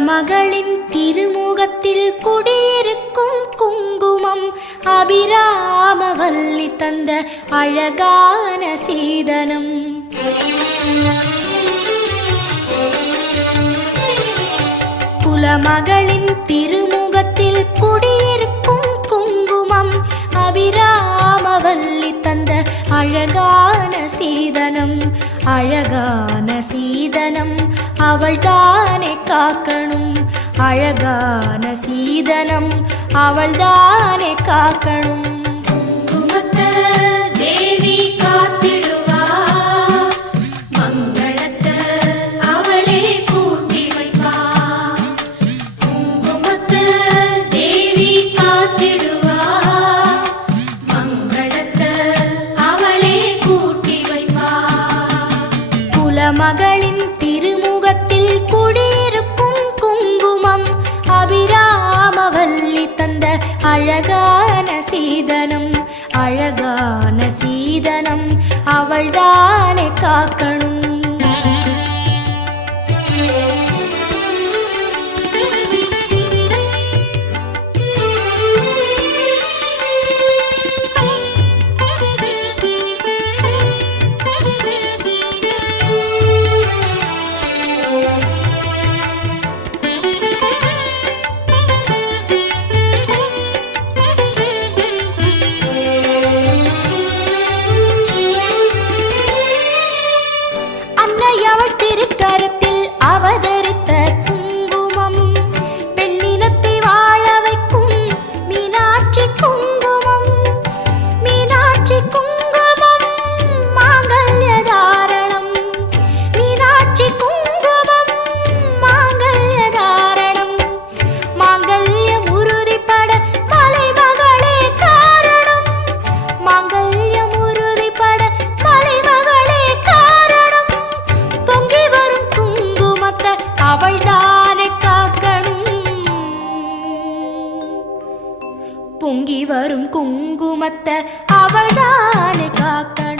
மகளின் திருமுகத்தில் குடியிருக்கும் குங்குமம் அபிராமவல்லி தந்த அழகான சீதனம். குலமகளின் திருமுகத்தில் குடியிருக்கும் குங்குமம் அபிராமவல்லி தந்த அழகான சீதனம். அழகான சீதனம் அவள் தானே காக்கணும். அழகான சீதனம் அவள் தானே காக்கணும். மகளின் திருமுகத்தில் குடியிருக்கும் குங்குமம் அபிராமவல்லி தந்த அழகான சீதனம் அழகான சீதனம். அவள்தானே காக்கணும். அவள்தானே காக்கணும் பொங்கி வரும் குங்குமத்தை அவள்தானே காக்கணும்